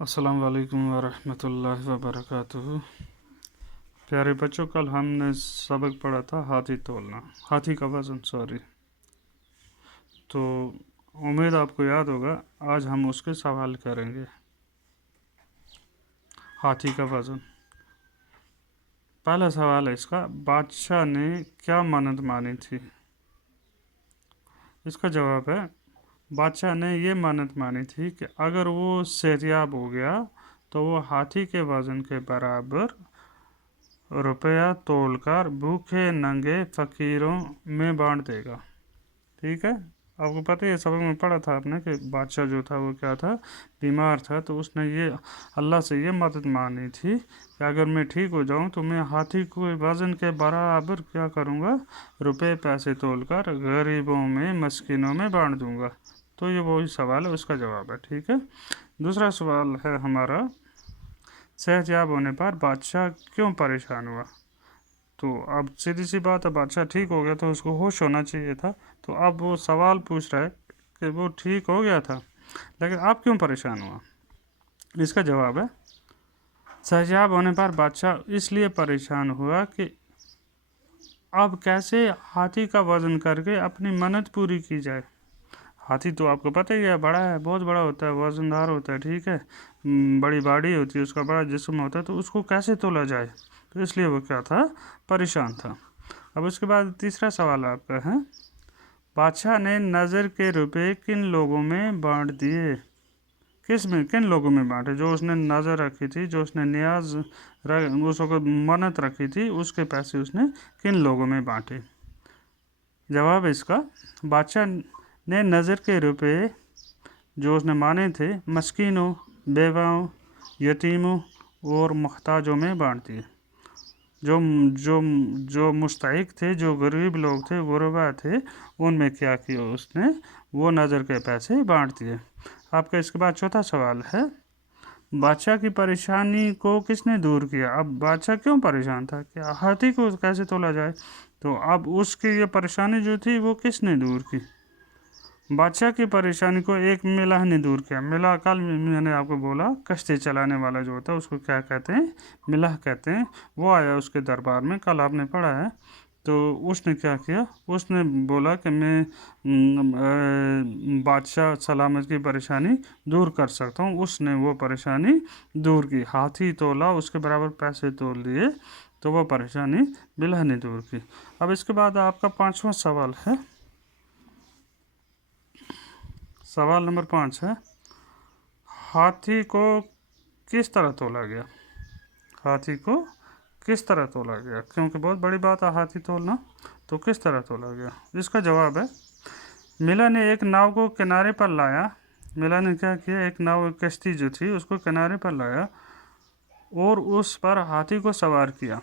अस्सलाम वालेकुम वरहमतुल्लाहि वबरकातुहू। प्यारे बच्चों, कल हमने सबक पढ़ा था हाथी तोलना, हाथी का वज़न, सॉरी। तो उम्मीद आपको याद होगा, आज हम उसके सवाल करेंगे। हाथी का वज़न। पहला सवाल है इसका, बादशाह ने क्या मन्नत मानी थी? इसका जवाब है, बादशाह ने ये मन्नत मानी थी कि अगर वो सेहतयाब हो गया तो वो हाथी के वज़न के बराबर रुपया तोलकर भूखे नंगे फकीरों में बांट देगा। ठीक है, आपको पता है, सबक में पढ़ा था आपने कि बादशाह जो था वो क्या था, बीमार था। तो उसने ये अल्लाह से ये मदद मांगी थी कि अगर मैं ठीक हो जाऊं तो मैं हाथी को वज़न के बराबर क्या करूंगा, रुपए पैसे तोलकर गरीबों में मस्किनों में बांट दूंगा। तो ये वही सवाल है, उसका जवाब है। ठीक है, दूसरा सवाल है हमारा, सेहतयाब होने पर बादशाह क्यों परेशान हुआ? तो अब सीधी सी बात है, बादशाह ठीक हो गया तो उसको होश होना चाहिए था। तो अब वो सवाल पूछ रहा है कि वो ठीक हो गया था, लेकिन अब क्यों परेशान हुआ? इसका जवाब है, सेहतयाब होने पर बादशाह इसलिए परेशान हुआ कि अब कैसे हाथी का वज़न करके अपनी मन्नत पूरी की जाए। हाथी तो आपको पता ही है, बड़ा है, बहुत बड़ा होता है, वजनदार होता है। ठीक है, बड़ी बॉडी होती है, उसका बड़ा जिस्म होता है, तो उसको कैसे तोला जाए? तो इसलिए वो क्या था, परेशान था। अब उसके बाद तीसरा सवाल आपका है, बादशाह ने नज़र के रुपए किन लोगों में बांट दिए? किन लोगों में बांटे? जो उसने नज़र रखी थी, जो उसने न्याज उसको मन्नत रखी थी, उसके पैसे उसने किन लोगों में बांटे? जवाब इसका, बादशाह ने नज़र के रुपए जो उसने माने थे मस्किनों, बेवाओं, यतीमों और मुहताजों में बांट दिए। जो जो जो मुस्तहिक थे, जो गरीब लोग थे, गुरबा थे, उनमें क्या किया उसने, वो नज़र के पैसे बांट दिए। आपका इसके बाद चौथा सवाल है, बादशाह की परेशानी को किसने दूर किया? अब बादशाह क्यों परेशान था कि हाथी को कैसे तोला जाए? तो अब उसकी ये परेशानी जो थी वो किसने दूर की? बादशाह की परेशानी को एक मिलाह ने दूर किया। मिलाह, कल मैंने आपको बोला, कश्ती चलाने वाला जो होता है उसको क्या कहते हैं, मिलाह कहते हैं। वो आया उसके दरबार में, कल आपने पढ़ा है। तो उसने क्या किया, उसने बोला कि मैं बादशाह सलामत की परेशानी दूर कर सकता हूँ। उसने वो परेशानी दूर की, हाथी तोला, उसके बराबर पैसे तोल दिए, तो वो परेशानी मिलाह ने दूर की। अब इसके बाद आपका पाँचवा सवाल है, सवाल नंबर 5 है, हाथी को किस तरह तोला गया? हाथी को किस तरह तोला गया, क्योंकि बहुत बड़ी बात है हाथी तोलना। तो किस तरह तोला गया? इसका जवाब है, मिला ने एक नाव को किनारे पर लाया। मिला ने क्या किया, एक नाव, एक कश्ती जो थी उसको किनारे पर लाया और उस पर हाथी को सवार किया।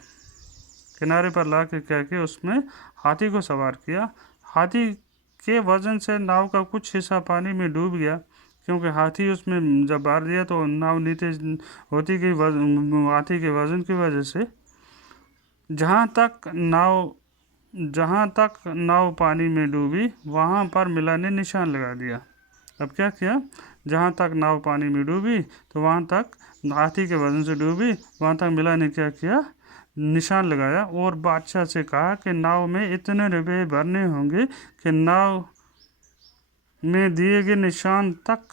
किनारे पर ला के क्या किया, उसमें हाथी को सवार किया। हाथी के वजन से नाव का कुछ हिस्सा पानी में डूब गया, क्योंकि हाथी उसमें जब बार दिया तो नाव नीचे होती गई हाथी के वजन की वजह से। जहाँ तक नाव पानी में डूबी वहाँ पर मिला ने निशान लगा दिया। अब क्या किया, जहाँ तक नाव पानी में डूबी तो वहाँ तक, हाथी के वजन से डूबी, वहाँ तक मिला ने क्या किया, निशान लगाया और बादशाह से कहा कि नाव में इतने रुपए भरने होंगे कि नाव में दिए गए निशान तक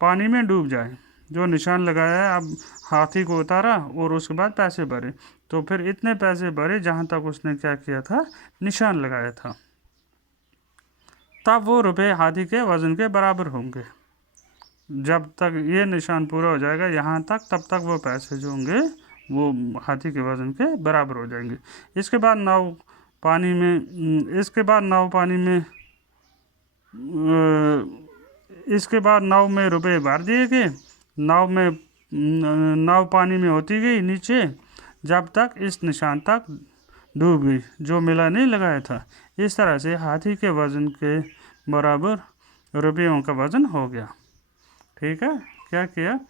पानी में डूब जाए। जो निशान लगाया है, अब हाथी को उतारा और उसके बाद पैसे भरे, तो फिर इतने पैसे भरे जहाँ तक उसने क्या किया था, निशान लगाया था। तब वो रुपए हाथी के वज़न के बराबर होंगे। जब तक ये निशान पूरा हो जाएगा यहाँ तक, तब तक वो पैसे जो होंगे वो हाथी के वज़न के बराबर हो जाएंगे। इसके बाद नाव पानी में इसके बाद नाव पानी में इसके बाद नाव में रुपए भर दिए गए। नाव पानी में होती गई नीचे, जब तक इस निशान तक डूब गई जो मिला ने लगाया था। इस तरह से हाथी के वज़न के बराबर रुपयों का वज़न हो गया। ठीक है, क्या किया,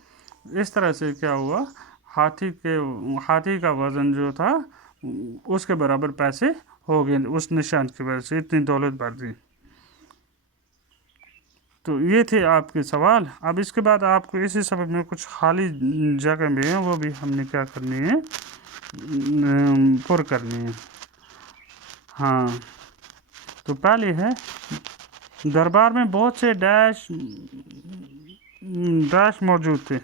इस तरह से क्या हुआ, हाथी का वज़न जो था उसके बराबर पैसे हो गए, उस निशान की वजह से इतनी दौलत भर दी। تو یہ تھے آپ کے سوال. اب اس کے بعد آپ کو اسی سبق میں کچھ خالی جگہ بھی ہیں، وہ بھی ہم نے کیا کرنی ہے، پر کرنی ہے. ہاں تو پہلے ہے دربار میں بہت سے ڈیش موجود تھے.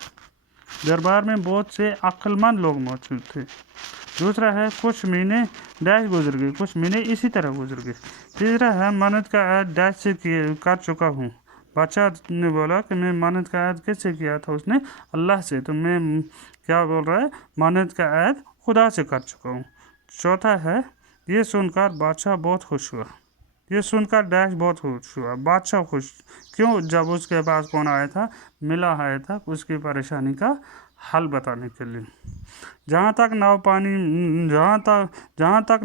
دربار میں بہت سے عقل مند لوگ موجود تھے. دوسرا ہے کچھ مہینے ڈیش گزر گئے، کچھ مہینے اسی طرح گزر گئے. تیسرا ہے منت کا عہد ڈیش سے کر چکا ہوں. بادشاہ نے بولا کہ میں منت کا عہد کس سے کیا تھا؟ اس نے اللہ سے. تو میں کیا بول رہا ہے، منت کا عہد خدا سے کر چکا ہوں. چوتھا ہے یہ سن کر بادشاہ بہت خوش ہوا. یہ سن کر ڈیش بہت خوش ہوا. بادشاہ خوش کیوں؟ جب اس کے پاس کون آیا تھا؟ ملا آیا تھا اس کی پریشانی کا حل بتانے کے لیے. جہاں تک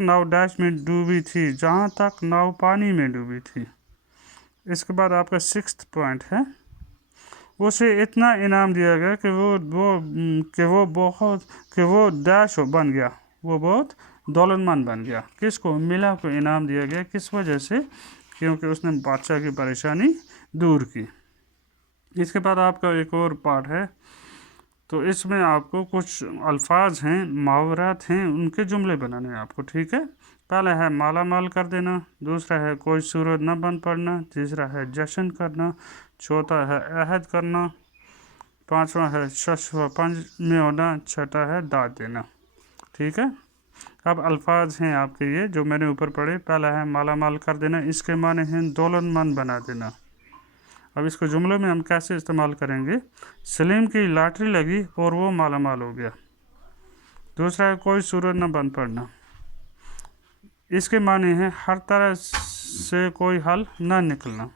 ناؤ ڈیش میں ڈوبی تھی، جہاں تک ناؤ پانی میں ڈوبی تھی. اس کے بعد آپ کا 6th پوائنٹ ہے اسے اتنا انعام دیا گیا کہ وہ ڈیش بن گیا، وہ بہت دولت مند بن گیا. کس کو؟ ملا کو انعام دیا گیا. کس وجہ سے؟ کیونکہ اس نے بادشاہ کی پریشانی دور کی. اس کے بعد آپ کا ایک اور پارٹ ہے، تو اس میں آپ کو کچھ الفاظ ہیں، محاورات ہیں، ان کے جملے بنانے ہیں آپ کو. ٹھیک ہے. پہلا ہے مالا مال کر دینا. دوسرا ہے کوئی صورت نہ بن پڑنا. تیسرا ہے جشن کرنا. چوتھا ہے عہد کرنا. پانچواں ہے شش و پنج میں ہونا. چھٹا ہے داد دینا. ٹھیک ہے. اب الفاظ ہیں آپ کے یہ جو میں نے اوپر پڑھے. پہلا ہے مالا مال کر دینا، اس کے معنی ہیں دولت مند بنا دینا. اب اس کو جملوں میں ہم کیسے استعمال کریں گے؟ سلیم کی لاٹری لگی اور وہ مالا مال ہو گیا. دوسرا ہے کوئی صورت نہ بن پڑنا، اس کے معنی ہے ہر طرح سے کوئی حل نہ نکلنا.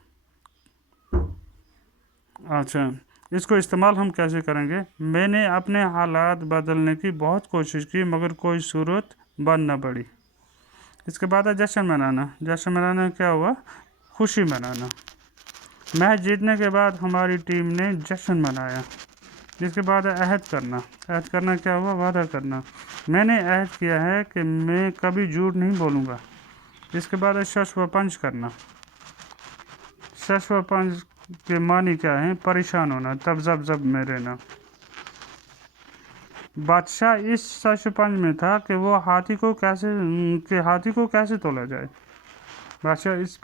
اچھا، اس کو استعمال ہم کیسے کریں گے؟ میں نے اپنے حالات بدلنے کی بہت کوشش کی مگر کوئی صورت بن نہ پڑی. اس کے بعد ہے جشن منانا. جشن منانا کیا ہوا؟ خوشی منانا. میچ جیتنے کے بعد ہماری ٹیم نے جشن منایا. جس کے بعد ہے عہد کرنا. عہد کرنا کیا ہوا؟ وعدہ کرنا. میں نے عہد کیا ہے کہ میں کبھی جھوٹ نہیں بولوں گا. اس کے بعد ہے شش و پنج کرنا. شش و پنج کے معنی کیا ہیں؟ پریشان ہونا، تذبذب میں رہنا. بادشاہ اس شش و پنج میں تھا کہ وہ ہاتھی کو کیسے تولا جائے. بادشاہ اس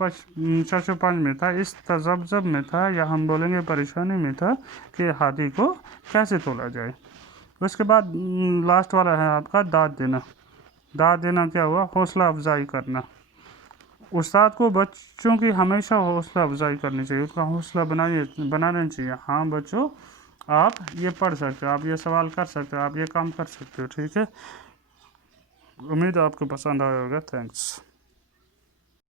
شش و پنج میں تھا، اس تذبذب میں تھا، یا ہم بولیں گے پریشانی میں تھا کہ ہاتھی کو کیسے تولا جائے. اس کے بعد لاسٹ والا ہے آپ کا داد دینا. داد دینا کیا ہوا؟ حوصلہ افزائی کرنا. استاد کو بچوں کی ہمیشہ حوصلہ افزائی کرنی چاہیے، اس کا حوصلہ بنانا چاہیے. ہاں بچوں، آپ یہ پڑھ سکتے ہو، آپ یہ سوال کر سکتے ہو، آپ یہ کام کر سکتے ہو. ٹھیک ہے. امید آپ کو پسند آیا ہوگا. تھینکس.